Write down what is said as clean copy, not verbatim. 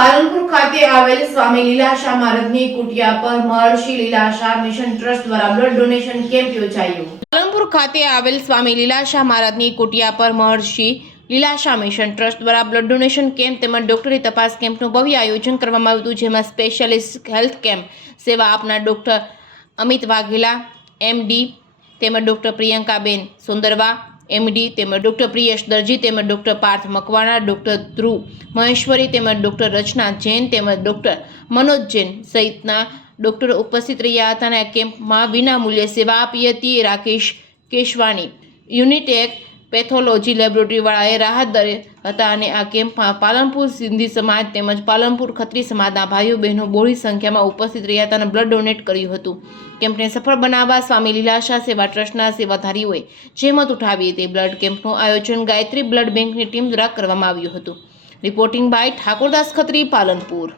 પાલનપુર ખાતે આવેલ સ્વામી લીલાશા મહારાજની કુટિયા પર મહર્ષિ લીલાશા મિશન ટ્રસ્ટ દ્વારા બ્લડ ડોનેશન કેમ્પ યોજાયો। પાલનપુર ખાતે આવેલ સ્વામી લીલાશા મહારાજની કુટિયા પર મહર્ષિ લીલાશા મિશન ટ્રસ્ટ દ્વારા બ્લડ ડોનેશન કેમ્પ તેમજ ડોક્ટરી તપાસ કેમ્પનું ભવ્ય આયોજન કરવામાં આવ્યું હતું, જેમાં સ્પેશિયાલિસ્ટ હેલ્થ કેમ્પ સેવા આપનાર ડોક્ટર અમિત વાઘેલા એમડી તેમજ ડોક્ટર પ્રિયંકાબેન સુંદરવા એમડી તેમજ ડોક્ટર પ્રિયેશ દરજી તેમજ ડોક્ટર પાર્થ મકવાણા, ડોક્ટર ધ્રુવ મહેશ્વરી તેમજ ડોક્ટર રચના જૈન તેમજ ડોક્ટર મનોજ જૈન સહિતના ડોક્ટરો ઉપસ્થિત રહ્યા હતા અને આ કેમ્પમાં વિનામૂલ્યે સેવા આપી હતી। રાકેશ કેશવાણી યુનિટેક પેથોલોજી લેબોરેટરીવાળાએ રાહત દરે હતા અને આ કેમ્પમાં પાલનપુર સિંધી સમાજ તેમજ પાલનપુર ખત્રી સમાજના ભાઈઓ બહેનો બહોળી સંખ્યામાં ઉપસ્થિત રહ્યા હતા અને બ્લડ ડોનેટ કર્યું હતું। કેમ્પને સફળ બનાવવા સ્વામી લીલાશા સેવા ટ્રસ્ટના સેવાધારીઓએ જહેમત ઉઠાવી હતી। બ્લડ કેમ્પનું આયોજન ગાયત્રી બ્લડ બેંકની ટીમ દ્વારા કરવામાં આવ્યું હતું। Reporting by Thakordas Khatri, Palanpur.